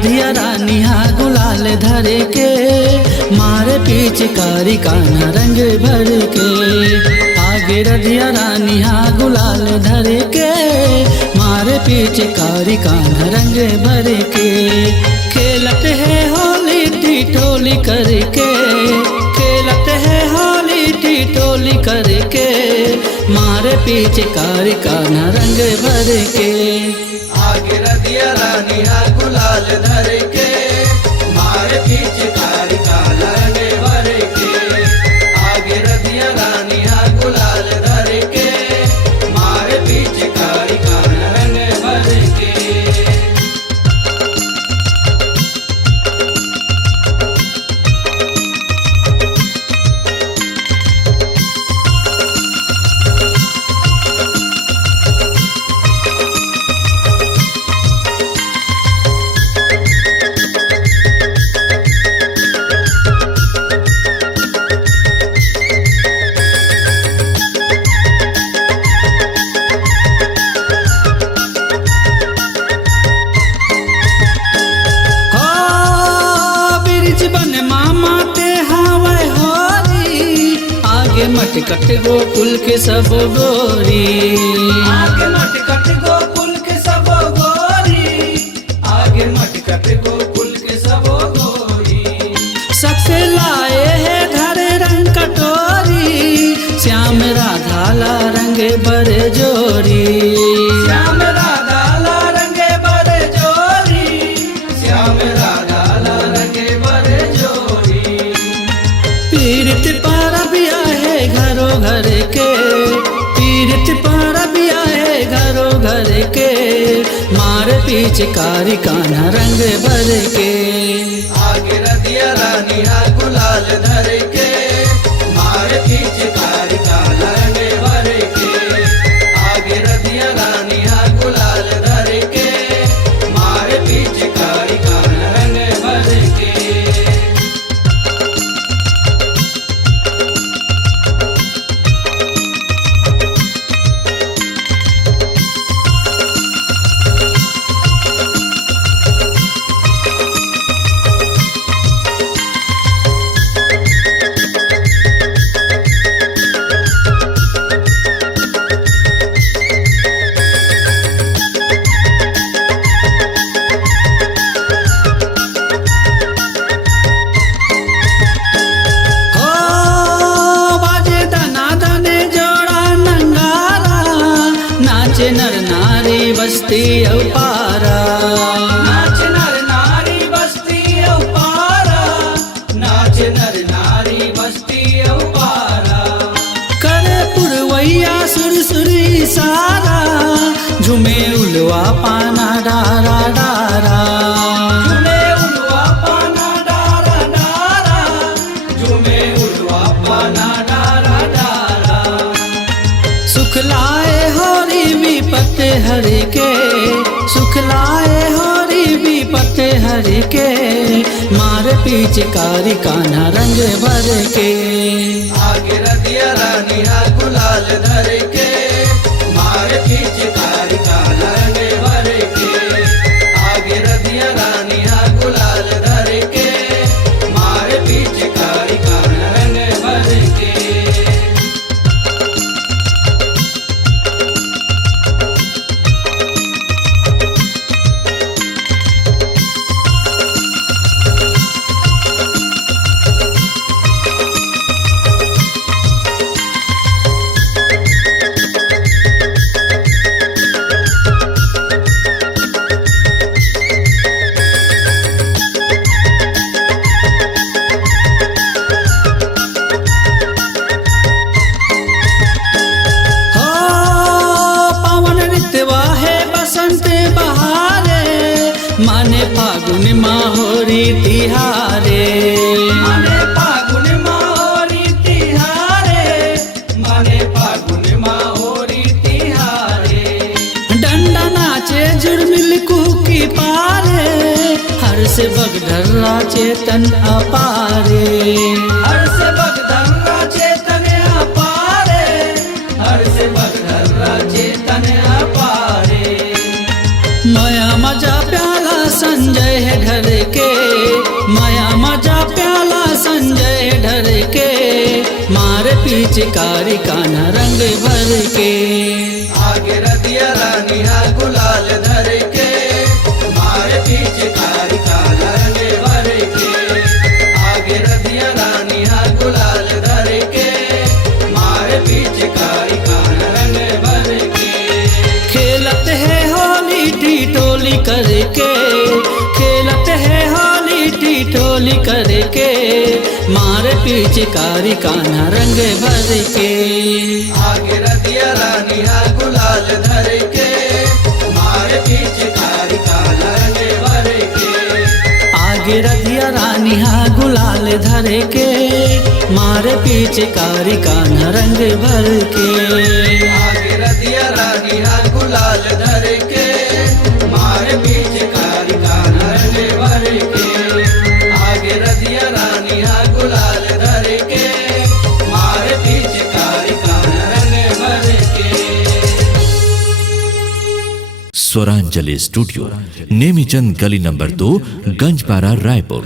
रधिया रानिया गुलाल धर के, मारे पिचकारी कान्हा रंग भर के। आगे रधिया रानिया गुलाल धर के, मारे पिचकारी कान्हा रंग भर के। खेलत है होली टिटोली करके, खेलत है होली टिटोली करके, मारे पिचकारी कान्हा रंग भर के। आगे रधिया रानिया गुलाल धर के, मारे पिचकारी कान्हा रंग भर के। आगे रधिया रानिया गुलाल धर के, मारे पिचकारी कान्हा रंग भर के। मटकट गोकुल के सब गोरी, आगे मटकट गोकुल के सब गोरी, आगे मटकट गोकुल के सब गोरी। सबसे लाए है धरे रंग कटोरी, श्याम राधा ला रंगे बर जोरी। श्याम राधा ला रंगे बर जोरी, श्याम राधा ला रंगे बर जोरी। पीरत पारा बिया है घरो घर के, पीरत पारा बिया है घरो घर के, मार पिचकारी कान्हा रंग भर के। आगे रधिया रानिया गुलाल धर के, मार पिचकारी कान्हा रंग भर के। आगे रधिया रानिया गुलाल धर के, मार पिचकारी कान्हा रंग भर के। नर नारी बस्ती अपारा, नाच नर नारी बस्ती अपारा, नाच नर नारी बस्ती अपारा। करे पुरवैया सुरसुरी सारा, झूमे उलवा पाना डारा डारा। झूमे उलवा पाना डारा डारा, झूमे उलवा पाना डारा डारा। सुखलाए होरी विपत हर के, सुखलाए होरी विपत हर के, मार पिचकारी कान्हा रंग भर के। आगे रधिया रानिया गुलाल धर के, मार पिचकारी कान्हा रंग भर के। आगे रधिया रानिया गुलाल धर के, मार पिचकारी कान्हा रंग भर के। माने फागुन माहोरी तिहारे, माने फागुन माहोरी तिहारे, माने फागुन माहोरी तिहारे। डंडा नाचे जुर्मिल कुकी पारे, हर से बगधर्रा चेतन अपारे। हर से बगधर्रा चेतन अपारे, हर से बगधर्रा चेतन अपारे। माया मजा प्याला संजय है घर पिचकारी कान्हा रंग भर के। आगे रदिया रानी हा गुलाल धर के, मारे पिचकारी कान्हा रंग भर के। आगे रदिया रानी हा गुलाल धर के, मारे पिचकारी कान्हा रंग भर के। खेलत है होली टिटोली करके, खेलत है होली टिटोली करके, मारे पिचकारी कान्हा रंग भर के। आगे रदिया रानी हा गुलाल धर के, मारे पिचकारी कान्हा रंग भर के। आगे रधिया रानी हा गुलाल धर के, मारे पिचकारी कान्हा रंग भर के। आगे रदिया रानी हा गुलाल धर के, मारे पिचकारी कान्हा रंग भर के। आगे रदिया रानी हा गुलाल धर के, मारे पिचकारी कान्हा रंग भर के। स्वरांजलि स्टूडियो, नेमीचंद गली नंबर 2, गंजपारा, रायपुर।